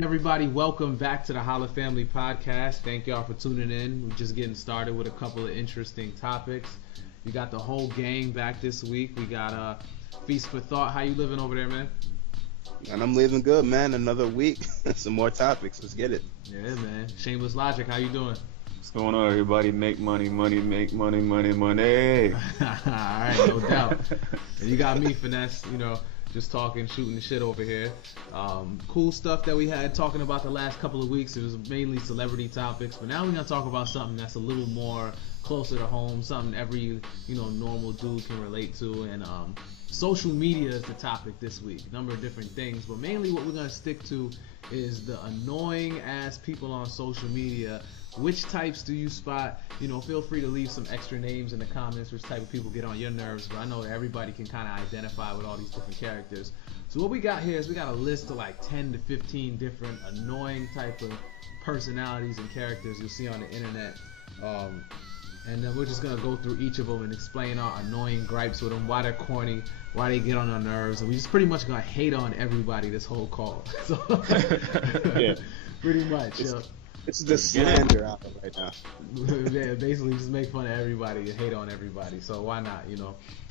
Everybody, welcome back to the Holla Family Podcast. Thank y'all for tuning in. We're just getting started with a couple of interesting topics. We got the whole gang back this week. We got Feast for Thought. How you living over there, man? And I'm living good, man. Another week. Some more topics. Let's get it. Yeah, man. Shameless Logic, how you doing? What's going on, everybody? Make money, make money. Alright, no doubt. And you got me, Finesse, just talking, shooting the shit over here. Cool stuff that we had talking about the last couple of weeks. It was mainly celebrity topics, but now we're gonna talk about something that's a little more closer to home, something every normal dude can relate to. And social media is the topic this week. A number of different things, but mainly what we're gonna stick to is the annoying ass people on social media. Which types do you spot? Feel free to leave some extra names in the comments, which type of people get on your nerves, but I know everybody can kind of identify with all these different characters. So what we got here is we got a list of like 10 to 15 different annoying type of personalities and characters you'll see on the internet. And then we're just going to go through each of them and explain our annoying gripes with them, why they're corny, why they get on our nerves, and we just pretty much going to hate on everybody this whole call. So, yeah. Pretty much. It's the slander out right now. Yeah, basically just make fun of everybody and hate on everybody. So why not? We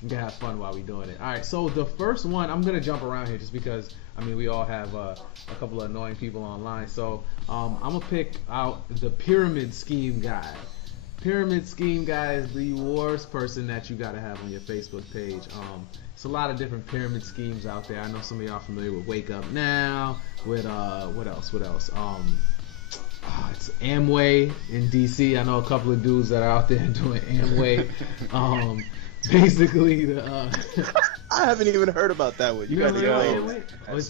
can have fun while we doing it. All right. So the first one, I'm gonna jump around here just because we all have a couple of annoying people online. So I'm gonna pick out the pyramid scheme guy. Pyramid scheme guy is the worst person that you gotta have on your Facebook page. It's a lot of different pyramid schemes out there. I know some of y'all familiar with Wake Up Now. With what else? It's Amway in DC. I know a couple of dudes that are out there doing Amway. Basically, I haven't even heard about that one. You gotta Amway?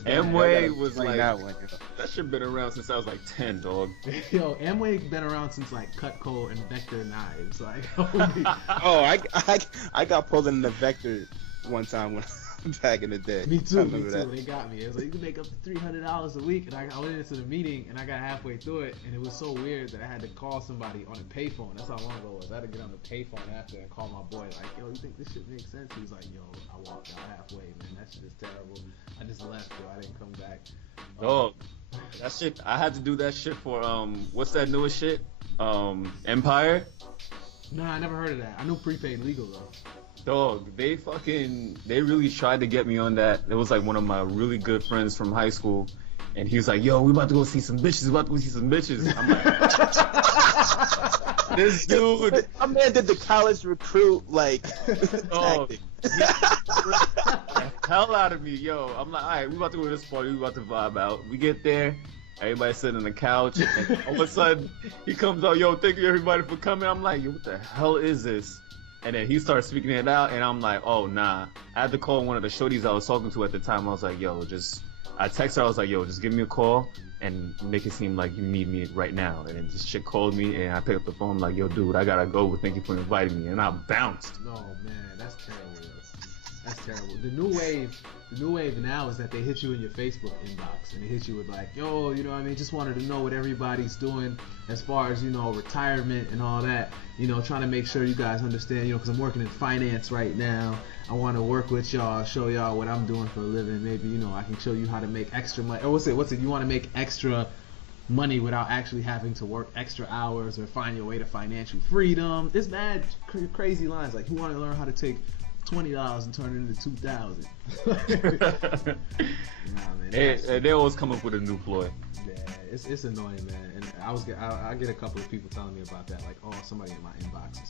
Amway was like that one. That shit been around since I was like 10, dog. Yo, Amway been around since like Cutco and Vector knives. Like, I got pulled in the Vector one time when back in the day. Me too. They got me. It was like, you can make up to $300 a week, and I went into the meeting and I got halfway through it, and it was so weird that I had to call somebody on a payphone. That's how long ago it was. I had to get on the payphone after and call my boy like, yo, you think this shit makes sense? He was like, yo, I walked out halfway, man. That shit is terrible. I just left, yo. I didn't come back. Dog, that shit. I had to do that shit for what's that newest shit? Empire. Nah, I never heard of that. I knew prepaid legal though. Dog, they really tried to get me on that. It was like one of my really good friends from high school, and he was like, yo, we about to go see some bitches, I'm like, this dude. My man did the college recruit, tactic. The hell out of me, yo. I'm like, all right, we about to go to this party, we about to vibe out. We get there, everybody sitting on the couch, and all of a sudden, he comes out, yo, thank you everybody for coming. I'm like, yo, what the hell is this? And then he started speaking it out, and I'm like, oh, nah. I had to call one of the shorties I was talking to at the time. I was like, yo, I texted her, I was like, yo, just give me a call and make it seem like you need me right now. And then this chick called me, and I picked up the phone, like, yo, dude, I gotta go, but thank you for inviting me. And I bounced. Oh, man, that's terrible. That's terrible. The new wave now is that they hit you in your Facebook inbox, and they hit you with like, yo, just wanted to know what everybody's doing as far as, retirement and all that, trying to make sure you guys understand, because I'm working in finance right now. I want to work with y'all, show y'all what I'm doing for a living. Maybe, I can show you how to make extra money. Or what's it? You want to make extra money without actually having to work extra hours or find your way to financial freedom. It's mad crazy lines like, who want to learn how to take $20 and turn it into $2,000. Nah, man, they always come up with a new ploy. Yeah, it's annoying, man. And I get a couple of people telling me about that, like, oh, somebody in my inbox is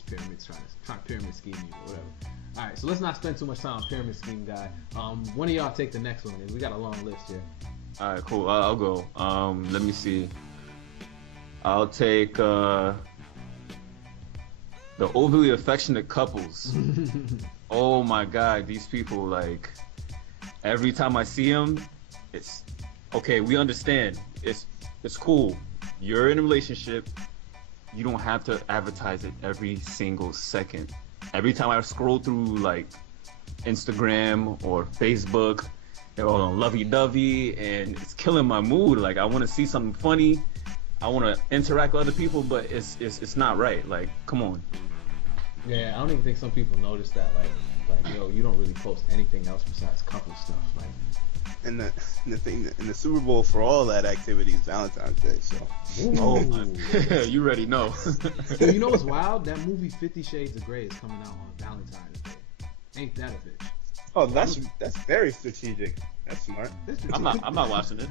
trying to pyramid scheme you or whatever. All right, so let's not spend too much time on pyramid scheme guy. One of y'all take the next one. We got a long list here. All right, cool. I'll go. Let me see. I'll take the overly affectionate couples. Oh my God, these people, like, every time I see them, it's okay. We understand. It's cool. You're in a relationship. You don't have to advertise it every single second. Every time I scroll through like Instagram or Facebook, they're all on lovey-dovey, and it's killing my mood. Like, I want to see something funny. I want to interact with other people, but it's not right. Like, come on. Yeah, I don't even think some people notice that. Like, Like, yo, you don't really post anything else besides couple stuff. Like, And the thing in the Super Bowl for all that activity is Valentine's Day. So Oh, you already know. yo, you know what's wild? That movie 50 Shades of Grey is coming out on Valentine's Day. Ain't that a bitch? oh, that's very strategic. That's smart. I'm not watching it.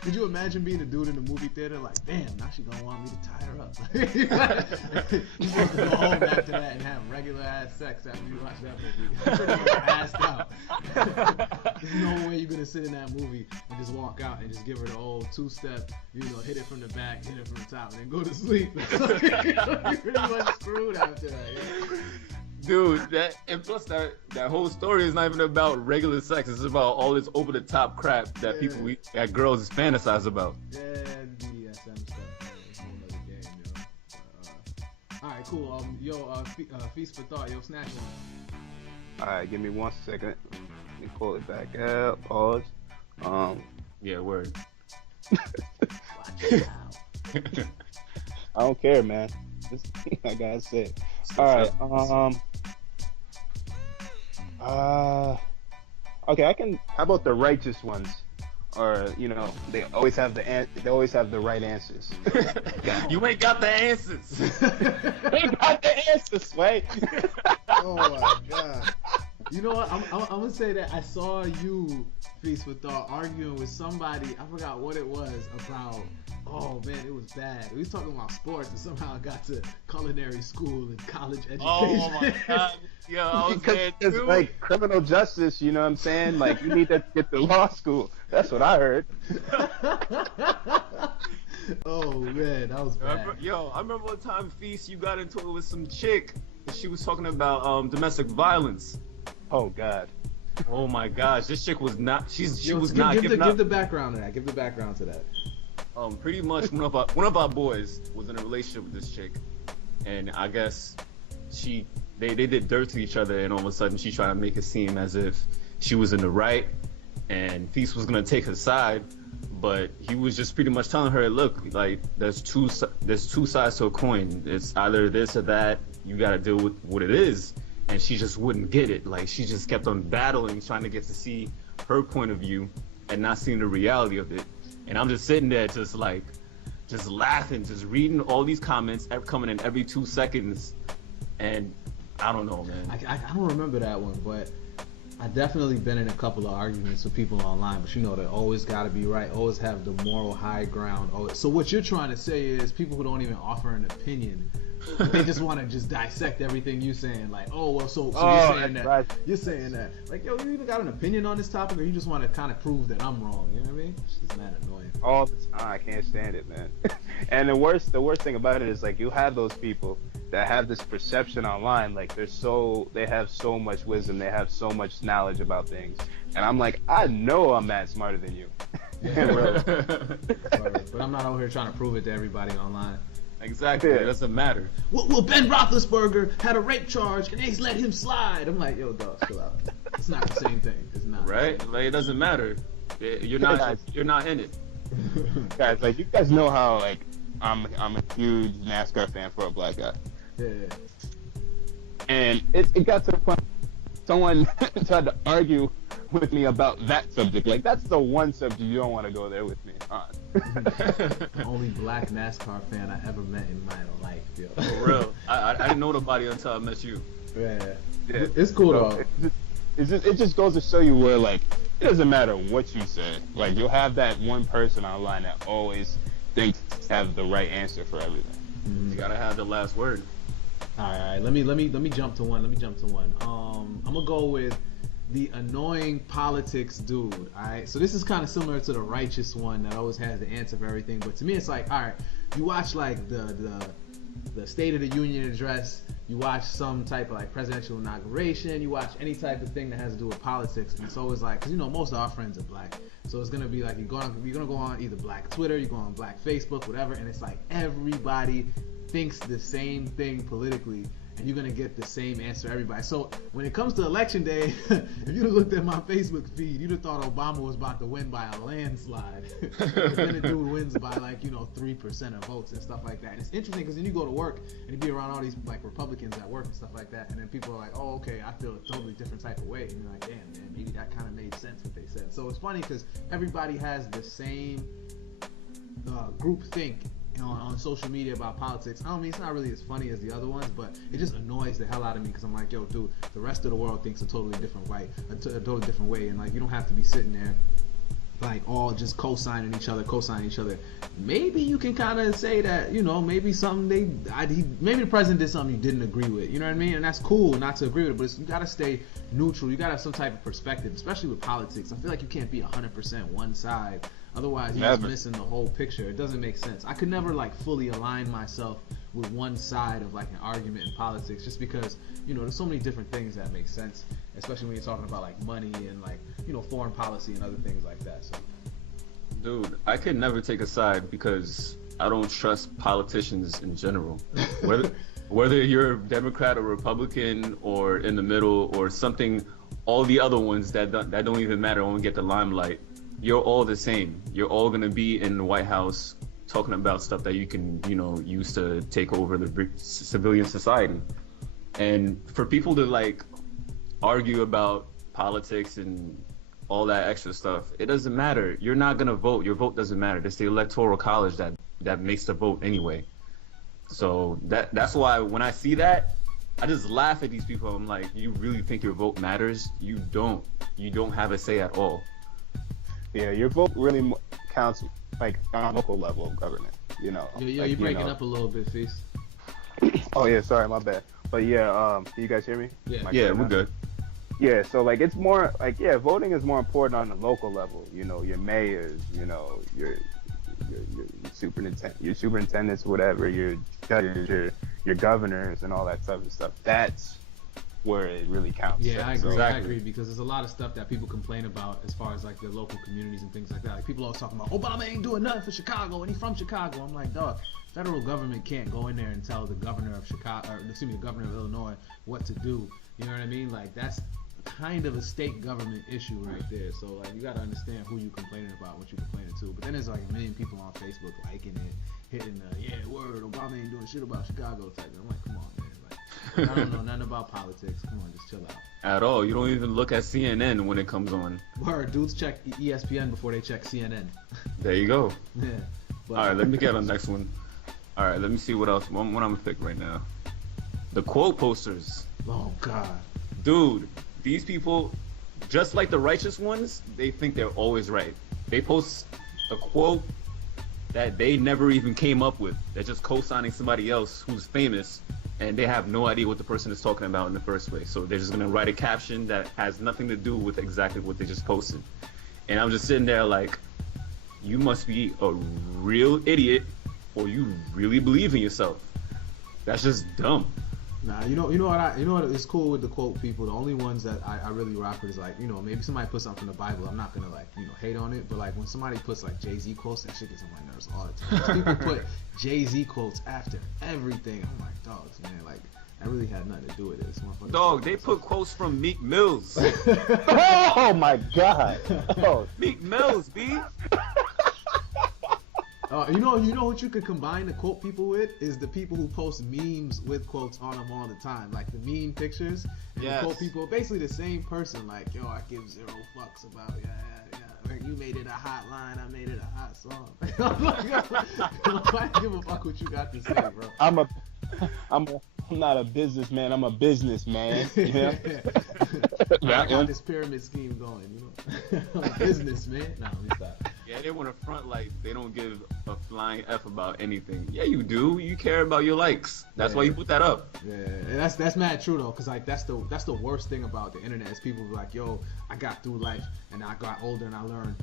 Could you imagine being a dude in the movie theater like, damn, now she gonna want me to tie her up? You supposed to go home after that and have regular ass sex after you watch that movie. You're pretty much passed out. There's no way you're gonna sit in that movie and just walk out and just give her the old two-step, hit it from the back, hit it from the top, and then go to sleep. You're pretty much screwed after that. Yeah? Dude, and plus that whole story is not even about regular sex. It's about all this over the top crap that that girls fantasize about. Yeah, BDSM stuff. Man. It's a whole other game, yo. All right, cool. Feast for thought. Yo, snatch one. All right, give me 1 second. Let me pull it back up. Pause. Yeah, word. Watch it out. I don't care, man. I gotta say. All right. Okay, I can. How about the righteous ones? Or they always have the right answers. You ain't got the answers. Ain't got the answers, Sway. Oh my god. You know what? I'm gonna say that I saw you, Feast for Thought, arguing with somebody. I forgot what it was about. Oh man, it was bad. We was talking about sports and somehow I got to culinary school and college education. Oh my god. Yo, I was mad Because too. like criminal justice, you know what I'm saying? Like you need to get to law school. That's what I heard. Oh man, that was bad. I remember one time, Feast, you got into it with some chick and she was talking about domestic violence. Oh god. Oh my gosh, this chick was not. She was Give not giving up. Give the background to that. Give the background to that. Pretty much one of our boys was in a relationship with this chick, and I guess they did dirt to each other, and all of a sudden she tried to make it seem as if she was in the right, and Feast was gonna take her side, but he was just pretty much telling her, look, like there's two sides to a coin. It's either this or that. You gotta deal with what it is, and she just wouldn't get it. Like she just kept on battling, trying to get to see her point of view, and not seeing the reality of it. And I'm just sitting there, just laughing, just reading all these comments coming in every 2 seconds, and I don't know, man. I don't remember that one, but I definitely been in a couple of arguments with people online. But they always got to be right, always have the moral high ground. So what you're trying to say is people who don't even offer an opinion, they just want to just dissect everything you saying. Like, oh well, so you're saying that. Right. You're saying that. Like, yo, you even got an opinion on this topic, or you just want to kind of prove that I'm wrong? You know what I mean? It's just mad annoying. All the time, I can't stand it, man. And the worst thing about it is like you have those people that have this perception online, like they have so much wisdom, they have so much knowledge about things, and I'm like, I know I'm mad smarter than you. Yeah, but I'm not out here trying to prove it to everybody online. Exactly, it doesn't matter. Well, Ben Roethlisberger had a rape charge and they let him slide. I'm like, yo, dog, chill out. It's not the same thing. It's not. Right? Like it doesn't matter. You're not in it. Guys, like you guys know how like I'm a huge NASCAR fan for a black guy. Yeah. And it got to the point someone tried to argue with me about that subject. Like that's the one subject you don't want to go there with me on. The only black NASCAR fan I ever met in my life, yo. For real. I didn't know nobody until I met you. Yeah. It's cool though. It just goes to show you where like it doesn't matter what you say. Like you'll have that one person online that always thinks they have the right answer for everything. You gotta have the last word. All right. Let me jump to one. I'm gonna go with the annoying politics dude. All right. So this is kind of similar to the righteous one that always has the answer for everything. But to me, it's like, all right, you watch like the State of the Union address. You watch some type of like presidential inauguration. You watch any type of thing that has to do with politics, and it's always like, because most of our friends are black, so it's gonna be like you're gonna go on either black Twitter, you go on black Facebook, whatever, and it's like everybody thinks the same thing politically, and you're gonna get the same answer everybody. So when it comes to election day, if you'd have looked at my Facebook feed, you'd have thought Obama was about to win by a landslide. Then the dude wins by 3% of votes and stuff like that. And it's interesting because then you go to work and you be around all these Republicans at work and stuff like that, and then people are like, oh, okay, I feel a totally different type of way, and you're like, damn, man, maybe that kind of made sense what they said. So it's funny because everybody has the same group think on social media about politics. I mean, it's not really as funny as the other ones, but it just annoys the hell out of me because I'm like, yo, dude, the rest of the world thinks a totally different way, and you don't have to be sitting there all just co-signing each other. Maybe you can kind of say that, maybe something maybe the president did something you didn't agree with, you know what I mean? And that's cool not to agree with it, but you gotta stay neutral. You gotta have some type of perspective, especially with politics. I feel like you can't be 100% one side. Otherwise, you're just missing the whole picture. It doesn't make sense. I could never fully align myself with one side of an argument in politics, just because there's so many different things that make sense, especially when you're talking about money and foreign policy and other things like that. So, dude, I could never take a side because I don't trust politicians in general. Whether you're a Democrat or Republican or in the middle or something, all the other ones that don't even matter when we get the limelight. You're all the same. You're all gonna be in the White House talking about stuff that you can, use to take over the civilian society. And for people to argue about politics and all that extra stuff, it doesn't matter. You're not gonna vote. Your vote doesn't matter. It's the electoral college that makes the vote anyway. So that's why when I see that, I just laugh at these people. I'm like, you really think your vote matters? You don't. You don't have a say at all. Yeah, your vote really counts on a local level of government, Yeah, you're breaking up a little bit, Feast. Oh yeah, sorry, my bad. But yeah, can you guys hear me? Yeah, we're good. Yeah, so it's more voting is more important on the local level. Your mayors, your superintendents, whatever, your judges, your governors, and all that type of stuff. That's where it really counts. Yeah, I agree. Exactly. I agree because there's a lot of stuff that people complain about as far as their local communities and things like that. People always talking about Obama ain't doing nothing for Chicago and he's from Chicago. I'm like, dog, federal government can't go in there and tell the governor of the governor of Illinois what to do. You know what I mean? That's kind of a state government issue right there. So you gotta understand who you complaining about, what you complaining to. But then there's a million people on Facebook liking it, hitting the word, Obama ain't doing shit about Chicago type. I'm like, come on, man. I don't know nothing about politics. Come on, just chill out. At all. You don't even look at CNN when it comes on. Word, dudes check ESPN before they check CNN. There you go. Yeah. But, all right, let me get on the next one. All right, let me see what else. What I'm gonna pick right now. The quote posters. Oh God. Dude, these people, just like the righteous ones, they think they're always right. They post a quote that they never even came up with. They're just co-signing somebody else who's famous, and they have no idea what the person is talking about in the first place. So they're just gonna write a caption that has nothing to do with exactly what they just posted. And I'm just sitting there like, you must be a real idiot, or you really believe in yourself. That's just dumb. Nah, you know what is cool with the quote people. The only ones that I really rock with is maybe somebody put something from the Bible. I'm not gonna hate on it, but when somebody puts Jay-Z quotes, that shit gets on my nerves all the time. People put Jay-Z quotes after everything. I'm like, dogs, man, that really had nothing to do with it. Dog, they put quotes from Meek Mills. Oh my God. Oh. Meek Mills, B. You know what you could combine the quote people with is the people who post memes with quotes on them all the time, the meme pictures. And the quote people, basically the same person. Yo, I give zero fucks about you made it a hot line, I made it a hot song. I don't give a fuck what you got to say, bro. I'm not a businessman. I'm a businessman. Yeah. I got this pyramid scheme going. I'm a businessman. Nah, let me stop. Yeah, they want to front like they don't give a flying F about anything. Yeah, you do. You care about your likes. That's why you put that up. Yeah, and that's mad true though, cause that's the worst thing about the internet is people be like, yo, I got through life and I got older and I learned.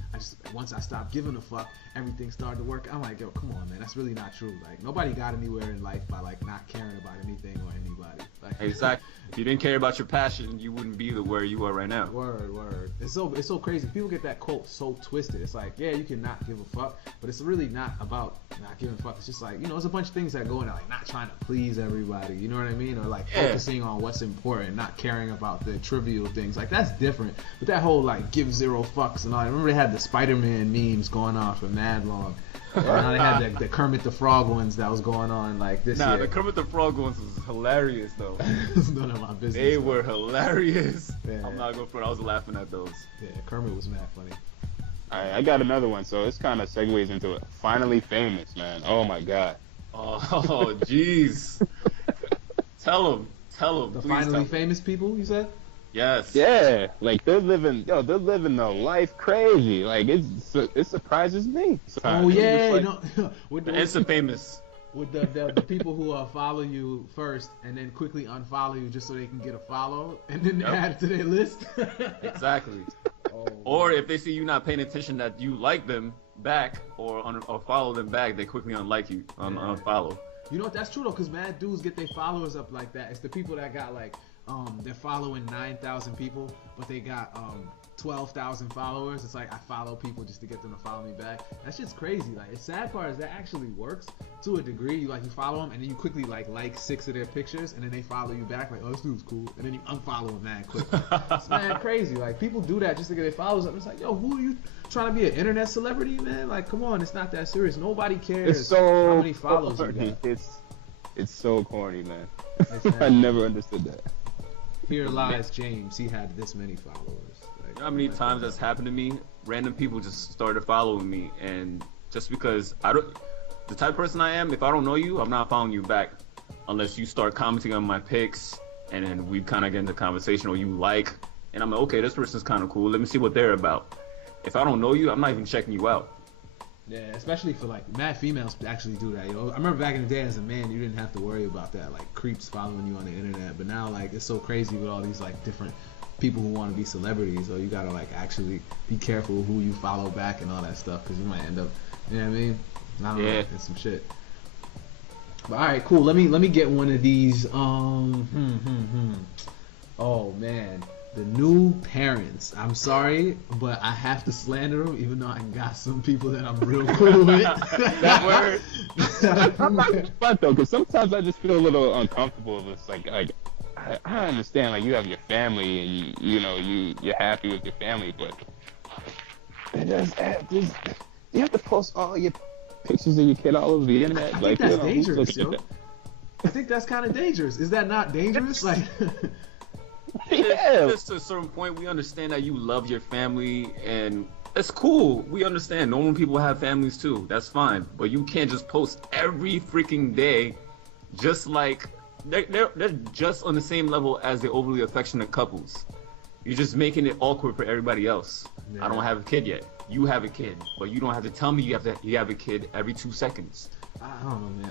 Once I stopped giving a fuck, everything started to work. I'm like, yo, come on, man, that's really not true. Nobody got anywhere in life by not caring about anything or anybody. Exactly. If you didn't care about your passion, you wouldn't be where you are right now. Word. It's so crazy. People get that quote so twisted. It's yeah, you can not give a fuck, but it's really not about not giving a fuck. It's just like, you know, there's a bunch of things that go into like not trying to please everybody. You know what I mean? Or like focusing on what's important, not caring about the trivial things. Like that's different. But that whole like give zero fucks and all. I remember they had the Spider-Man memes going on for mad long. And now they had the Kermit the Frog ones that was going on like this year. The Kermit the Frog ones was hilarious though. It's none of my business. They were hilarious. Yeah. I'm not going for it. I was laughing at those. Yeah, Kermit was mad funny. Alright, I got another one, so this kind of segues into it. Finally famous, man. Oh my god. Oh, jeez. Tell them. The finally famous people, you said? Yes. Yeah, like they're living the life crazy. Like it surprises me. Oh yeah, like, with the instant famous. With the people who follow you first and then quickly unfollow you just so they can get a follow and then add it to their list. Exactly. Oh, or if they see you not paying attention that you like them back or follow them back, they quickly unlike you, unfollow. You know what? That's true though, because mad dudes get their followers up like that. It's the people that got like they're following 9,000 people, but they got 12,000 followers. It's like I follow people just to get them to follow me back. That shit's crazy. Like the sad part is that actually works to a degree. You follow them and then you quickly like 6 of their pictures and then they follow you back like, oh, this dude's cool, and then you unfollow them mad quick. It's mad crazy. Like people do that just to get their followers up. It's like, yo, who are you trying to be an internet celebrity, man? Like, come on, it's not that serious. Nobody cares how many followers you got. It's so corny, man. I never understood that. Here lies James. He had this many followers. Like, you know how many times that's happened to me? Random people just started following me, and just because the type of person I am, if I don't know you, I'm not following you back unless you start commenting on my pics, and then we kind of get into conversation, or you like, and I'm like, okay, this person's kind of cool. Let me see what they're about. If I don't know you, I'm not even checking you out. Yeah, especially for like mad females actually do that. I remember back in the day as a man, you didn't have to worry about that, like creeps following you on the internet. But now like it's so crazy with all these like different people who want to be celebrities. So you gotta like actually be careful who you follow back and all that stuff, because you might end up, you know what I mean? I don't know, it's some shit. But all right, cool. Let me get one of these. Oh man. The new parents. I'm sorry, but I have to slander them, even though I got some people that I'm real cool with. That word. I'm not fun though, because sometimes I just feel a little uncomfortable. It's like I understand, like you have your family and you're happy with your family, but you have to post all your pictures of your kid all over the internet. I think that's dangerous, yo. I think that's kind of dangerous. Is that not dangerous? Like. Yeah. Just to a certain point, we understand that you love your family, and it's cool. We understand normal people have families too. That's fine. But you can't just post every freaking day, just like they're just on the same level as the overly affectionate couples. You're just making it awkward for everybody else. Yeah. I don't have a kid yet. You have a kid, but you don't have to tell me you have a kid every 2 seconds. I don't know,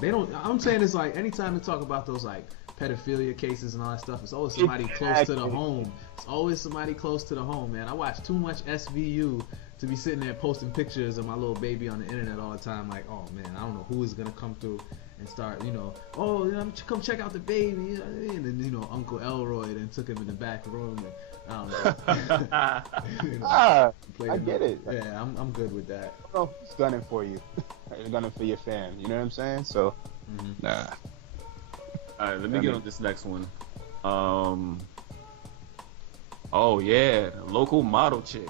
man. I'm saying it's like anytime they talk about those like pedophilia cases and all that stuff, it's always somebody close to the home. It's always somebody close to the home, man. I watch too much SVU to be sitting there posting pictures of my little baby on the internet all the time. Like, oh man, I don't know who is gonna come through and start, come check out the baby, you know what I mean? And then, Uncle Elroy then took him in the back room, and I don't know. I get it. Yeah, I'm good with that. Oh, it's gunning for you. It's gunning for your fam. You know what I'm saying? So, nah. All right, let me get on this next one. Oh yeah, local model chick.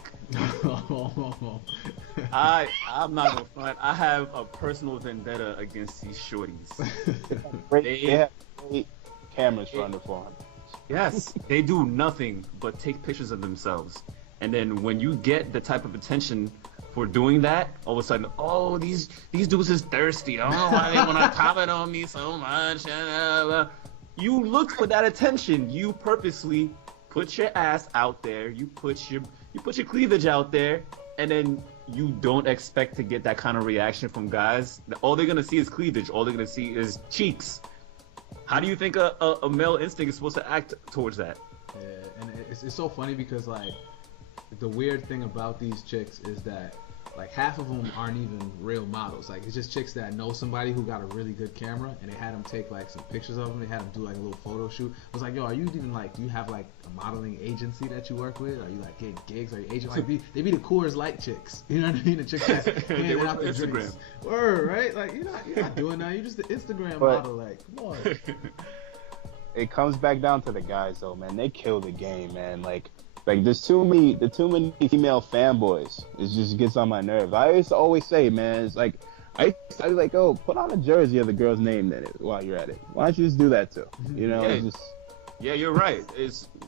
I'm not gonna front. I have a personal vendetta against these shorties. They have great cameras for under 400. Yes, they do nothing but take pictures of themselves, and then when you get the type of attention for doing that, all of a sudden, oh, these dudes is thirsty. I don't know why they want to comment on me so much. You look for that attention. You purposely put your ass out there. You put your cleavage out there, and then you don't expect to get that kind of reaction from guys. All they're gonna see is cleavage. All they're gonna see is cheeks. How do you think a male instinct is supposed to act towards that? Yeah, and it's so funny because like the weird thing about these chicks is that like half of them aren't even real models. Like it's just chicks that know somebody who got a really good camera, and they had them take like some pictures of them. They had them do like a little photo shoot. I was like, yo, are you even like, do you have like a modeling agency that you work with? Are you like getting gigs? Are you agent? Like they be the Coors Light chicks. You know what I mean? The chicks that's They work out on the Instagram. drinks. Word, right? Like you're not doing that. You're just the Instagram But- model. Like, come on. It comes back down to the guys though, man. They kill the game, man. Like there's too many female fanboys. It just gets on my nerves. I used to always say, man, it's like I was like, oh, put on a jersey of the girl's name in it while you're at it. Why don't you just do that too? You know, Yeah. it's just Yeah, you're right.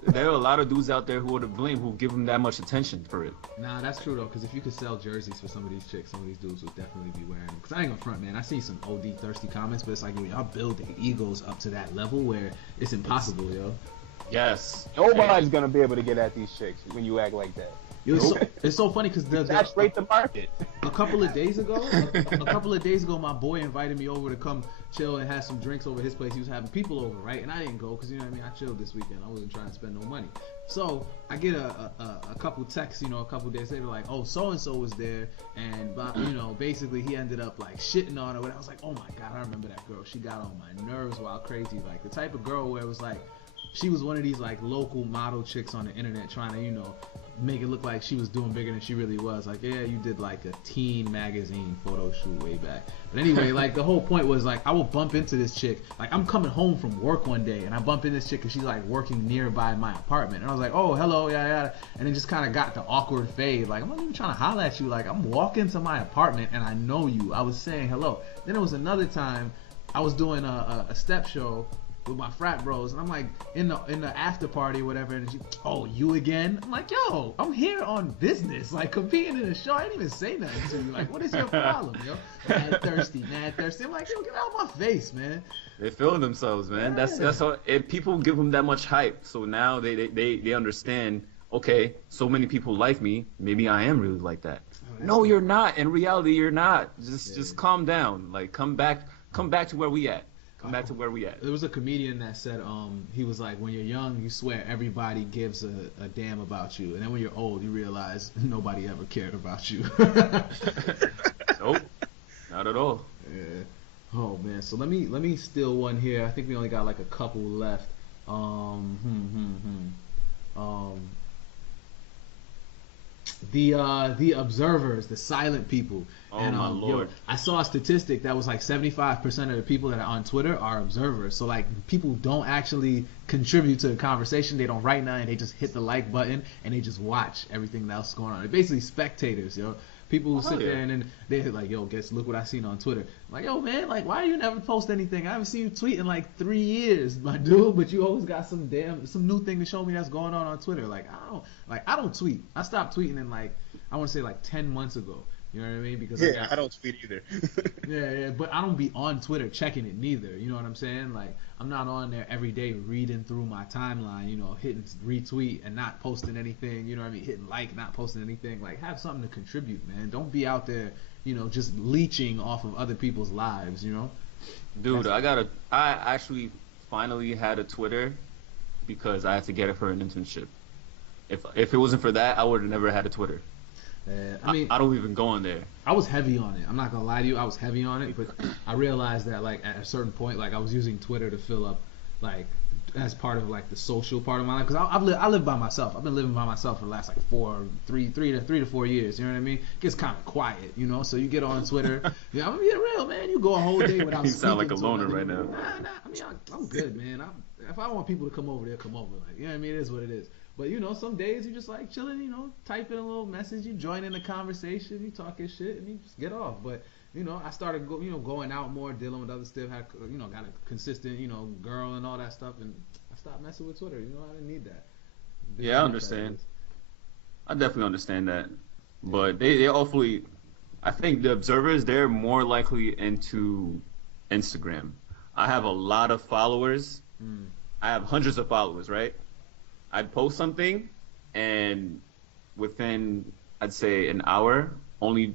There are a lot of dudes out there who are to blame who give them that much attention for it. Nah, that's true though, because if you could sell jerseys for some of these chicks, some of these dudes would definitely be wearing them. Because I ain't gonna front, man. I see some OD thirsty comments, but it's like, yo, y'all building egos up to that level where it's impossible, yo. Yes. nobody's gonna be able to get at these chicks when you act like that. Yo, it's so funny because Saturate the market. a couple of days ago, my boy invited me over to come chill and have some drinks over his place. He was having people over, right? And I didn't go because, you know what I mean, I chilled this weekend. I wasn't trying to spend no money. So I get a couple texts, you know, a couple days later, like, oh, so-and-so was there. And, you know, basically he ended up, like, shitting on her. And I was like, oh, my God, I remember that girl. She got on my nerves wild crazy. Like, the type of girl where it was like, she was one of these like local model chicks on the internet trying to, you know, make it look like she was doing bigger than she really was. Like, yeah, you did like a teen magazine photo shoot way back. But anyway, like the whole point was like I will bump into this chick. Like I'm coming home from work one day and I bump into this chick and she's like working nearby my apartment. And I was like, oh, hello, yeah. And it just kind of got the awkward fade. Like I'm not even trying to holler at you. Like I'm walking to my apartment and I know you. I was saying hello. Then there was another time I was doing a step show with my frat bros, and I'm like in the after party or whatever, and she, oh, you again? I'm like, yo, I'm here on business, like competing in a show. I didn't even say nothing to you. Like, what is your problem, yo? Mad thirsty. I'm like, yo, get out of my face, man. They're feeling themselves, man. Yeah. That's how people give them that much hype. So now they understand. Okay, so many people like me. Maybe I am really like that. No, you're not. In reality, you're not. Just calm down. Like come back to where we at. Come back to where we at. There was a comedian that said, he was like, when you're young, you swear everybody gives a damn about you, and then when you're old, you realize nobody ever cared about you. Nope, not at all. Yeah. Oh man, so let me steal one here. I think we only got like a couple left. The observers, the silent people. Oh, and, my Lord. I saw a statistic that was like 75% of the people that are on Twitter are observers. So like people don't actually contribute to the conversation. They don't write nothing. They just hit the like button and they just watch everything else going on. They're basically spectators, yo. People who sit there and then they're like, yo, guess look what I seen on Twitter. I'm like, yo, man, like why do you never post anything? I haven't seen you tweet in like 3 years, my dude, but you always got some new thing to show me that's going on Twitter. Like I don't tweet. I stopped tweeting in like I want to say like 10 months ago. You know what I mean? Because I don't tweet either. yeah, but I don't be on Twitter checking it neither. You know what I'm saying? Like I'm not on there every day reading through my timeline, you know, hitting retweet and not posting anything. You know what I mean? Hitting like, not posting anything. Like have something to contribute, man. Don't be out there, you know, just leeching off of other people's lives. You know? Dude, I actually finally had a Twitter because I had to get it for an internship. If it wasn't for that, I would have never had a Twitter. I mean, I don't even go on there. I was heavy on it. I'm not gonna lie to you. I was heavy on it, but I realized that like at a certain point, like I was using Twitter to fill up, like as part of like the social part of my life. Because I live by myself. I've been living by myself for the last like 3 to 4 years. You know what I mean? It gets kind of quiet, you know. So you get on Twitter. Yeah, I'm gonna be real, man. You go a whole day without. You sound like a speaking to loner them. right now. Nah. I mean, I'm good, man. If I want people to come over, they'll come over. Like, you know what I mean? It is what it is. But you know, some days you just like chilling, you know, typing a little message, you join in the conversation, you talking shit, and you just get off. But you know, I started going out more, dealing with other stuff. Had got a consistent girl and all that stuff, and I stopped messing with Twitter. You know, I didn't need that. Yeah, I understand. I definitely understand that. But they hopefully, I think the observers, they're more likely into Instagram. I have a lot of followers. I have hundreds of followers, right? I'd post something, and within, I'd say, an hour, only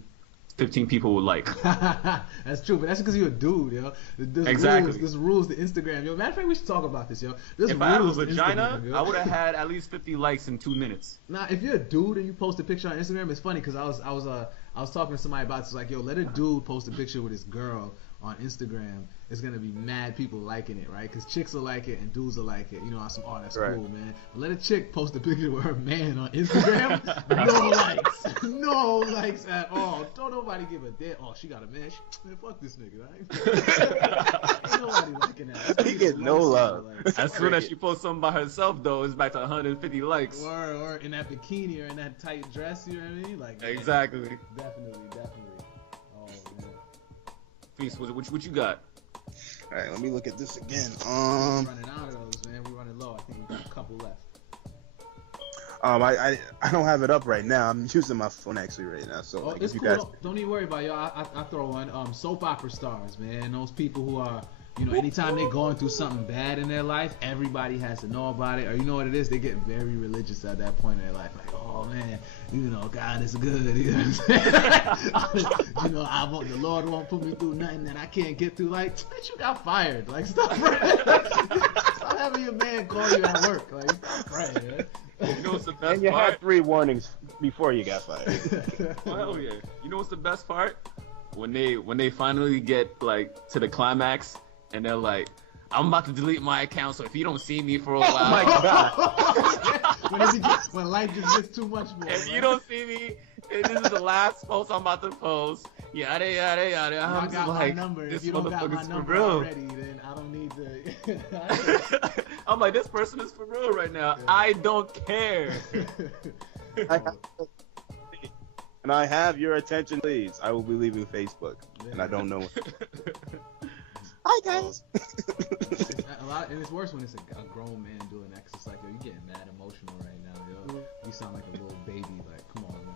15 people would like. That's true, but that's because you're a dude, yo. Exactly. There's rules to Instagram, yo. Matter of fact, we should talk about this, yo. If I had a vagina, I would have had at least 50 likes in 2 minutes. Nah, if you're a dude and you post a picture on Instagram, it's funny because I I was talking to somebody about this, like, yo, let a dude post a picture with his girl on Instagram. It's gonna be mad people liking it, right? Because chicks will like it and dudes will like it. You know, that's Right. cool, man. But let a chick post a picture with her man on Instagram. No likes, no likes at all. Don't nobody give a damn. Oh, she got a man. Man, fuck this nigga, right? Ain't nobody liking that. He get no love. As soon as she posts something by herself, though, it's back to 150 likes. Or in that bikini or in that tight dress, you know what I mean? Like, Exactly. Definitely. Oh man. Feast, what you got? All right, let me look at this again. We're running out of those, man. We're running low. I think we got a couple left. I don't have it up right now. I'm using my phone actually right now. So like, it's if you cool. guys, Don't even worry about it, yo. I throw one. Soap opera stars, man. Those people who are, you know, anytime they're going through something bad in their life, everybody has to know about it. Or you know what it is? They get very religious at that point in their life. Like, oh man, you know, God is good. You know what I'm saying? You know, the Lord won't put me through nothing that I can't get through. Like, bitch, you got fired. Like, stop praying. Stop having your man call you at work. Like, stop praying, man. You know what's the best and you part? had 3 warnings before you got fired. Oh, hell yeah. You know what's the best part? When they finally get like to the climax and they're like, I'm about to delete my account, so if you don't see me for a while, Oh my God. when life just gets too much more. if you don't see me, and this is the last post I'm about to post, yada yada yada. I I'm got just my like, number. this If you don't got my motherfucker's for number real. already, then I don't need to. I'm like, this person is for real right now. I don't care. And I have your attention, please. I will be leaving Facebook, and I don't know. Hi guys. A lot, and it's worse when it's a grown man doing that. 'Cause it's like, yo, you getting mad emotional right now, yo. You sound like a little baby. Like, come on, man.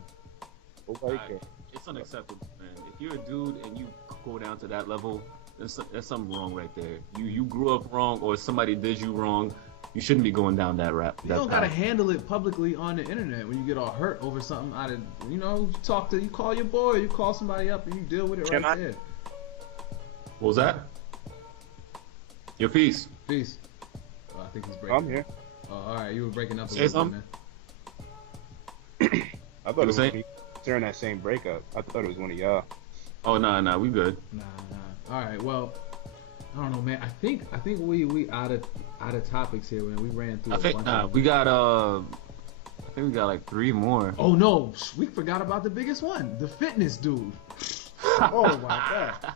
Nobody cares. It's unacceptable, man. If you're a dude and you go down to that level, there's something wrong right there. You grew up wrong, or somebody did you wrong. You shouldn't be going down that rap. You don't gotta handle it publicly on the internet when you get all hurt over something out of, you know, you call your boy, you call somebody up, and you deal with it right there. What was that? Your piece. Peace. Oh, I think he's breaking. I'm here. Oh, all right, you were breaking up a Say little something. I bit, man. thought it was during that same breakup. I thought it was one of y'all. Oh nah, we good. Nah. All right, well, I don't know, man. I think we out of topics here, man. We ran through. I think we got I think we got like 3 more. Oh no, we forgot about the biggest one, the fitness dude. Oh my god,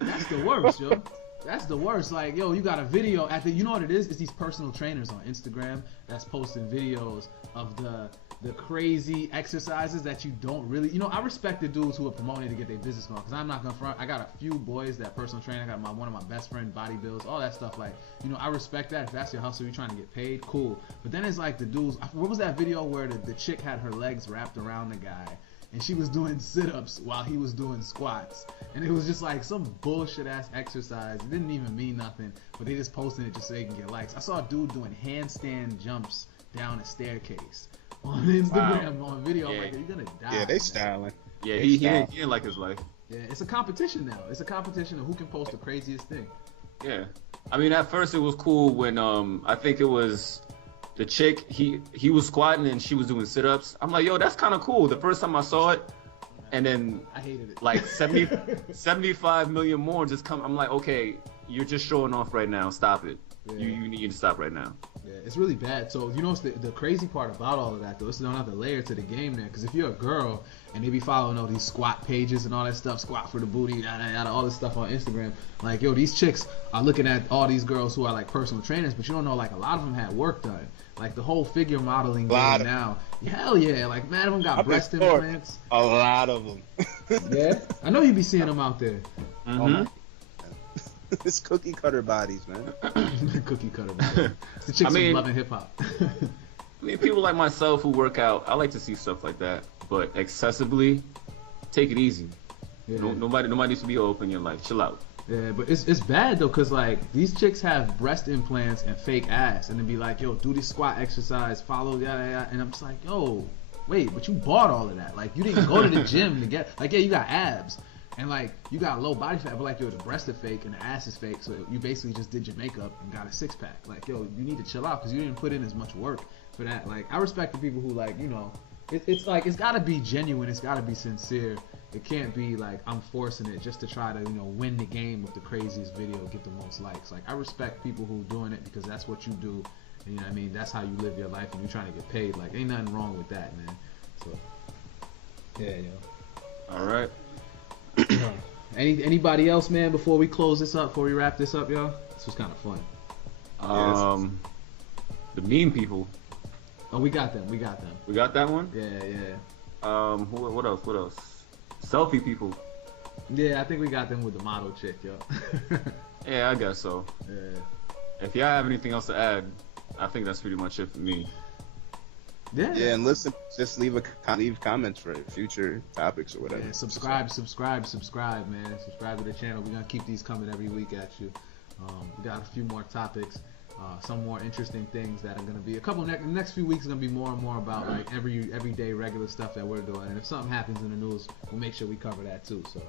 that's the worst, yo. That's the worst. Like, yo, you got a video you know what it is? It's these personal trainers on Instagram that's posting videos of the crazy exercises that you don't really, you know, I respect the dudes who are promoting to get their business going, because I'm not gonna front. I got a few boys that personal train. I got one of my best friend body builds, all that stuff. Like, you know, I respect that. If that's your hustle, you're trying to get paid, cool. But then it's like the dudes, what was that video where the chick had her legs wrapped around the guy and she was doing sit-ups while he was doing squats, and it was just like some bullshit ass exercise. It didn't even mean nothing, but they just posting it just so they can get likes. I saw a dude doing handstand jumps down a staircase on Instagram on video. I'm like, you're gonna die. Yeah, they styling. Yeah, he didn't like his life. Yeah, it's a competition now. It's a competition of who can post the craziest thing. Yeah, I mean, at first it was cool when I think it was the chick, he was squatting and she was doing sit-ups. I'm like, yo, that's kind of cool. The first time I saw it, and then I hated it. like 75 million more just come. I'm like, okay, you're just showing off right now. Stop it. Yeah. You need to stop right now. Yeah, it's really bad. So, you know what's the crazy part about all of that, though? It's another layer to the game there. Because if you're a girl and they be following all these squat pages and all that stuff, squat for the booty, yada, yada, all this stuff on Instagram, like, yo, these chicks are looking at all these girls who are like personal trainers, but you don't know, like, a lot of them had work done. Like, the whole figure modeling game now. Hell yeah. Like, man, of them got breast implants. A lot of them. Yeah? I know you be seeing them out there. Mm-hmm. It's cookie cutter bodies, man. Cookie cutter bodies. It's the chicks from loving hip-hop. I mean, people like myself who work out, I like to see stuff like that. But excessively, take it easy. Yeah. Nobody needs to be open in your life. Chill out. Yeah, but it's bad though, cause like these chicks have breast implants and fake ass, and then be like, yo, do this squat exercise, follow yada yada, and I'm just like, yo, wait, but you bought all of that. Like, you didn't go to the gym to get, like, yeah, you got abs, and like you got low body fat, but like, yo, the breast is fake and the ass is fake, so you basically just did your makeup and got a 6-pack. Like, yo, you need to chill out, cause you didn't put in as much work for that. Like, I respect the people who, like, you know, it's like it's gotta be genuine. It's gotta be sincere. It can't be like I'm forcing it just to try to win the game with the craziest video, get the most likes. Like I respect people who are doing it because that's what you do. And, you know what I mean? That's how you live your life, and you're trying to get paid. Like ain't nothing wrong with that, man. So yeah, yo. All right. Anybody else, man? Before we close this up, before we wrap this up, y'all. This was kind of fun. The meme people. Oh, we got them. We got that one. Yeah. What else? What else? Selfie people. Yeah, I think we got them with the model chick, yo. Yeah, I guess so. Yeah. If y'all have anything else to add, I think that's pretty much it for me. Yeah. Yeah, and listen, just leave comments for future topics or whatever. Yeah, subscribe, man. Subscribe to the channel. We're gonna keep these coming every week at you. We got a few more topics, some more interesting things that are gonna be a couple. The next few weeks are gonna be more and more about like everyday regular stuff that we're doing. And if something happens in the news, we'll make sure we cover that too. So.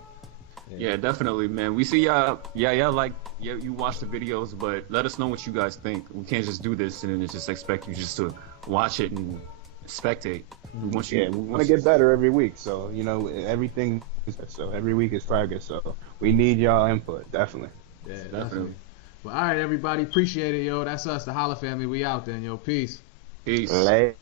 Yeah, definitely, man. We see y'all. You watch the videos, but let us know what you guys think. We can't just do this and then just expect you just to watch it and spectate. We want to get better every week. So everything. So every week is progress. So we need y'all input, definitely. Yeah, definitely. Well, all right, everybody, appreciate it, yo. That's us, the Holla family. We out then, yo. Peace. Peace. Later.